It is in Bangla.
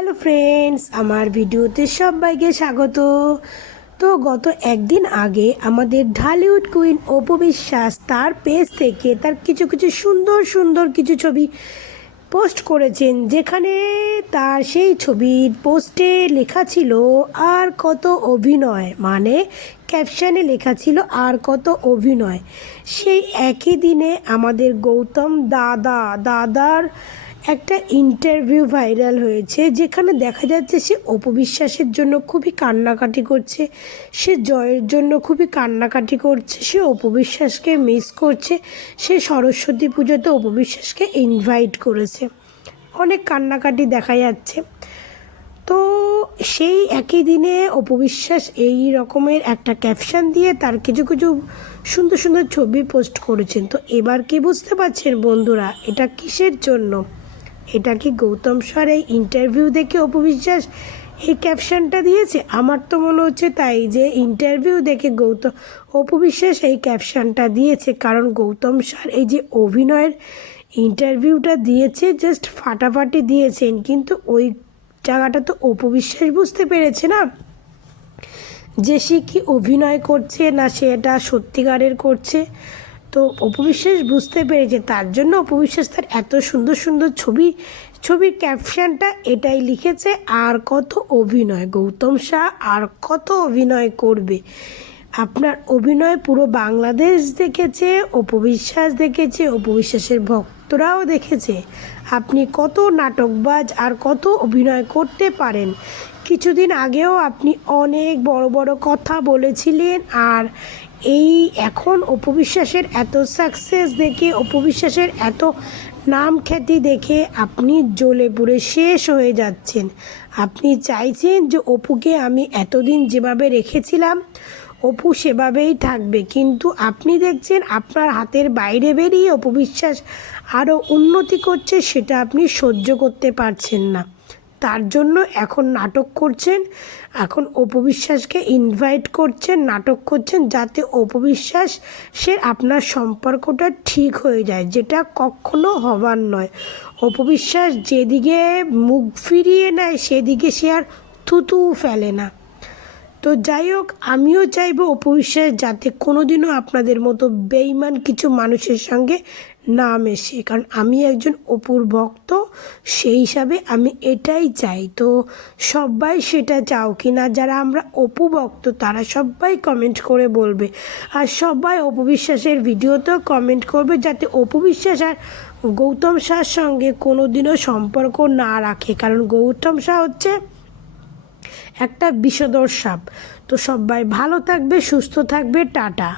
হ্যালো ফ্রেন্ডস, আমার ভিডিওতে সবাইকে স্বাগত। তো গত একদিন আগে আমাদের ঢালিউড কুইন অপু বিশ্বাস তার পেজ থেকে তার কিছু কিছু সুন্দর সুন্দর কিছু ছবি পোস্ট করেছেন, যেখানে তার সেই ছবির পোস্টে লেখা ছিল আর কত অভিনয়, মানে ক্যাপশনে লেখা ছিল আর কত অভিনয়। সেই একই দিনে আমাদের গৌতম দাদার একটা ইন্টারভিউ ভাইরাল হয়েছে, যেখানে দেখা যাচ্ছে সে অপু বিশ্বাসের জন্য খুবই কান্নাকাটি করছে, সে জয়ের জন্য খুবই কান্নাকাটি করছে, সে অপু বিশ্বাসকে মিস করছে, সে সরস্বতী পুজোতে অপু বিশ্বাসকে ইনভাইট করেছে, অনেক কান্নাকাটি দেখা যাচ্ছে। তো সেই একই দিনে অপু বিশ্বাস এই রকমের একটা ক্যাপশন দিয়ে তার কিছু কিছু সুন্দর সুন্দর ছবি পোস্ট করেছেন। তো এবার কি বুঝতে পারছেন বন্ধুরা, এটা কিসের জন্য? এটা কি গৌতম স্যার এই ইন্টারভিউ দেখে অপু বিশ্বাস এই ক্যাপশনটা দিয়েছে? আমার তো মনে হচ্ছে তাই, যে ইন্টারভিউ দেখে অপু বিশ্বাস এই ক্যাপশনটা দিয়েছে। কারণ গৌতম স্যার এই যে অভিনয়ের ইন্টারভিউটা দিয়েছে, জাস্ট ফাটাফাটি দিয়েছেন, কিন্তু ওই জায়গাটা তো অপু বিশ্বাস বুঝতে পেরেছে না যে সে কি অভিনয় করছে না সে এটা সত্যিকারের করছে। তো অপু বিশ্বাস বুঝতে পেরেছে, তার জন্য অপু বিশ্বাস তার এত সুন্দর সুন্দর ছবির ক্যাপশনটা এটাই লিখেছে, আর কত অভিনয়, গৌতম শাহ আর কত অভিনয় করবে। আপনার অভিনয় পুরো বাংলাদেশ দেখেছে, অপু বিশ্বাস দেখেছে, অপু বিশ্বাসের ভক্তরাও দেখেছে আপনি কত নাটকবাজ আর কত অভিনয় করতে পারেন। কিছুদিন আগেও আপনি অনেক বড় বড় কথা বলেছিলেন, আর এই এখন অপু বিশ্বাসের এত সাকসেস দেখে, অপু বিশ্বাসের এত নাম খ্যাতি দেখে আপনি জ্বলে পুড়ে শেষ হয়ে যাচ্ছেন। আপনি চাইছেন যে অপুকে আমি এতদিন যেভাবে রেখেছিলাম অপু সেভাবেই থাকবে, কিন্তু আপনি দেখছেন আপনার হাতের বাইরে বেরিয়ে অপু বিশ্বাস আরও উন্নতি করছে, সেটা আপনি সহ্য করতে পারছেন না। তার জন্য এখন নাটক করছেন, এখন অপু বিশ্বাসকে ইনভাইট করছেন, নাটক করছেন, যাতে অপু বিশ্বাস সে আপনার সম্পর্কটা ঠিক হয়ে যায়, যেটা কখনো হবার নয়। অপু বিশ্বাস যেদিকে মুখ ফিরিয়ে নেয় সেদিকে সে আর থুতু ফেলে না। তো যাই হোক, আমিও চাইবো অপু বিশ্বাস যাতে কোনোদিনও আপনাদের মতো বেইমান কিছু মানুষের সঙ্গে না মেশে, কারণ আমি একজন অপুর ভক্ত, সেই হিসাবে আমি এটাই চাই। তো সবাই সেটা চাও কি না, যারা আমরা অপু ভক্ত তারা সবাই কমেন্ট করে বলবে, আর সবাই অপু বিশ্বাসের ভিডিওতেও কমেন্ট করবে, যাতে অপু বিশ্বাস আর গৌতম শাহর সঙ্গে কোনোদিনও সম্পর্ক না রাখে, কারণ গৌতম শাহ হচ্ছে একটা বিষধর সাপ। তো সবাই ভালো থাকবে, সুস্থ থাকবে, টাটা।